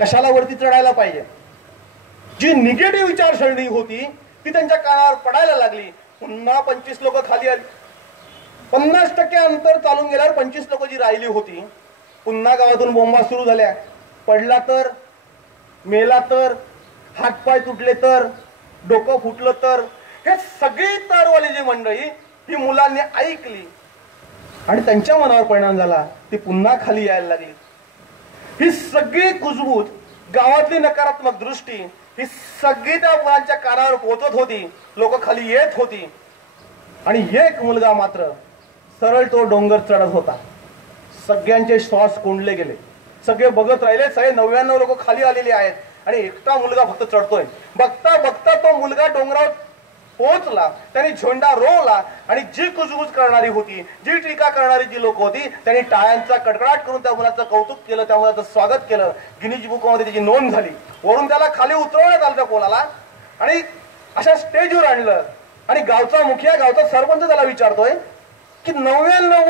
कशाला वरती चढायला पाहिजे। जी निगेटिव्ह विचारसरणी होती ती त्यांच्या कानावर पडायला लागली। पुन्हा 25 लोक खाली आली। 50% अंतर चालून गेल्यावर 25 लोक जी राहिली होती, पुन्हा गावातून बोंबा सुरू झाल्या। पडला तर, मेला तर, हातपाय तुटले तर, डोकं फुटलं तर, हे सगळी तरवाली जी मंडळी ही मुलांनी ऐकली आणि त्यांच्या मनावर परिणाम झाला। ती पुन्हा खाली यायला लागली। ही सगळी कुजबूज, गावातली नकारात्मक दृष्टी ही सगळी त्या मुलांच्या कानावर पोहोचत होती। लोक खाली येत होती आणि एक मुलगा मात्र सरळ तो डोंगर चढत होता। सगळ्यांचे श्वास कोंडले गेले। सगळे बघत राहिले। सगळे 99 लोक खाली आलेले आहेत आणि एकटा मुलगा फक्त चढतोय। बघता बघता तो मुलगा डोंगरावर पोहोचला। त्याने झेंडा रोवला आणि जी कुजबूज करणारी होती, जी टीका करणारी जी लोक होती, त्यांनी टाळ्यांचा कडकडाट करून त्या मुलाचं कौतुक केलं, त्या मुलाचं स्वागत केलं। गिनीज बुकमध्ये त्याची नोंद झाली। वरून त्याला खाली उतरवण्यात आलं त्या पोलाला आणि अशा स्टेजवर आणलं आणि गावचा मुखिया, गावचा सरपंच त्याला विचारतोय की 99